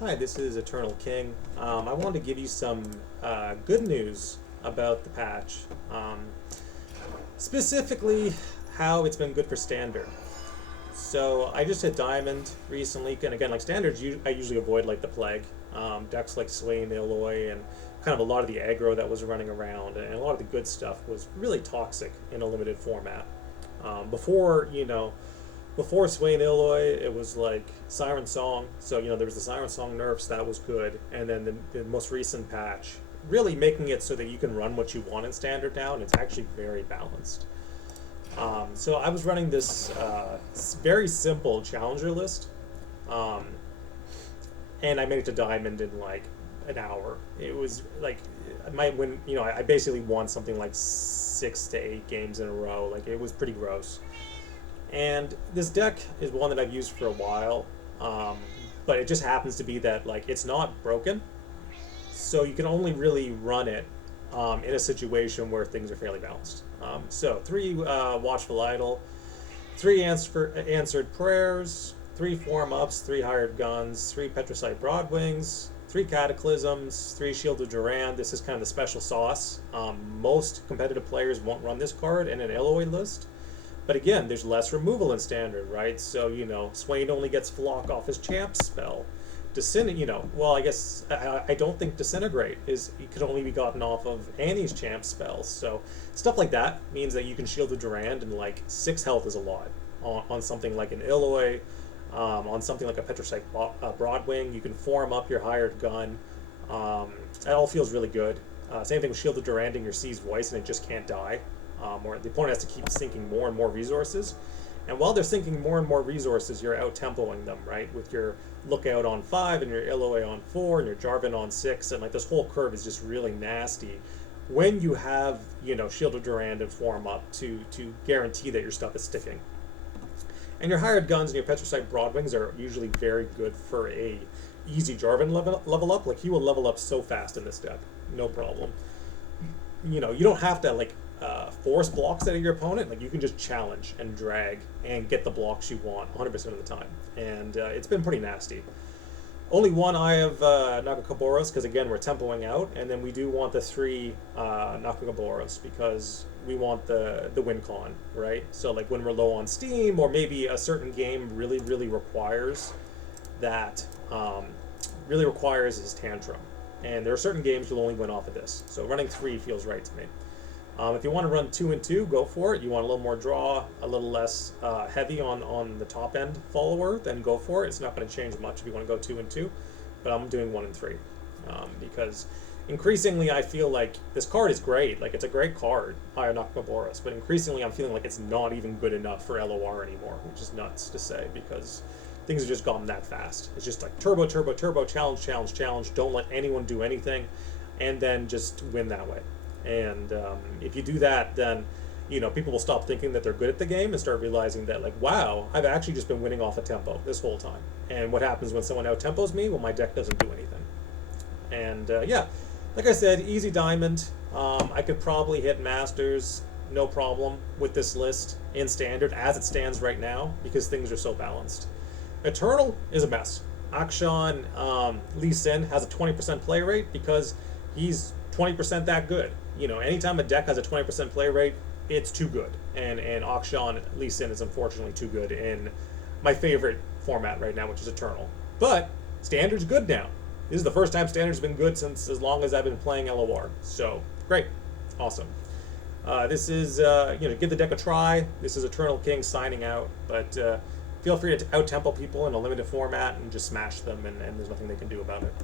Hi, this is Eternal King. I wanted to give you some good news about the patch. Specifically, how it's been good for Standard. So I just hit Diamond recently, and again, like Standards, I usually avoid like the Plague. Decks like Swain, Illoy, and kind of a lot of the aggro that was running around, and a lot of the good stuff was really toxic in a limited format. Before Swain Illoy, it was like Siren Song. So, there was the Siren Song nerfs, that was good. And then the most recent patch, really making it so that you can run what you want in Standard now, and it's actually very balanced. So I was running this very simple challenger list, um, and I made it to Diamond in like an hour. It was like my when I basically won something like 6 to 8 games in a row. Like it was pretty gross. And this deck is one that I've used for a while, but it just happens to be that like it's not broken, so you can only really run it in a situation where things are fairly balanced. So three Watchful Idol, three answered prayers, three form ups, three hired guns, three Petricite Broadwings, three Cataclysms, three Shield of Duran. This is kind of the special sauce. Most competitive players won't run this card in an Eloy list. But again, there's less removal in Standard, right? So, Swain only gets Flock off his champ spell. I guess I don't think Disintegrate it could only be gotten off of Annie's champ spells. So stuff like that means that you can shield the Durand, and like 6 health is a lot on something like an Illoy, on something like a Petricite Broadwing. You can form up your hired gun. That all feels really good. Same thing with Shield of Duranding your Sea's Voice, and it just can't die. Or the opponent has to keep sinking more and more resources. And while they're sinking more and more resources, you're out-tempoing them, right? With your Lookout on 5 and your Illoy on 4 and your Jarvan on 6. And like this whole curve is just really nasty when you have, Shield of Durand and Form Up to guarantee that your stuff is sticking. And your hired guns and your Petricite Broadwings are usually very good for a easy Jarvan level up. Like he will level up so fast in this deck, no problem. You don't have to like force blocks out of your opponent. Like you can just challenge and drag and get the blocks you want 100% of the time, and it's been pretty nasty. Only one Eye of Nagakaboros, because again we're tempoing out, and then we do want the 3 Nagakaboros because we want the win con, right? So like when we're low on steam, or maybe a certain game really requires that, really requires his tantrum, and there are certain games you'll only win off of this. So running 3 feels right to me. If you want to run 2 and 2, go for it. You want a little more draw, a little less heavy on the top end follower, then go for it. It's not going to change much if you want to go 2 and 2, but I'm doing 1 and 3 because increasingly I feel like this card is great. Like it's a great card, Eye of Nagakaboros, but increasingly I'm feeling like it's not even good enough for LOR anymore, which is nuts to say because things have just gone that fast. It's just like turbo, challenge. Don't let anyone do anything, and then just win that way. And if you do that, then people will stop thinking that they're good at the game and start realizing that like, wow, I've actually just been winning off a tempo this whole time. And what happens when someone out tempos me? Well, my deck doesn't do anything. And like I said, easy Diamond. I could probably hit Masters, no problem, with this list in Standard as it stands right now because things are so balanced. Eternal is a mess. Akshan Lee Sin has a 20% play rate because he's 20% that good. Anytime a deck has a 20% play rate, it's too good. And Akshan Lee Sin is unfortunately too good in my favorite format right now, which is Eternal. But Standard's good now. This is the first time Standard's been good since as long as I've been playing LOR. So, great. Awesome. This is, give the deck a try. This is Eternal King signing out. But feel free to out-tempo people in a limited format and just smash them, and there's nothing they can do about it.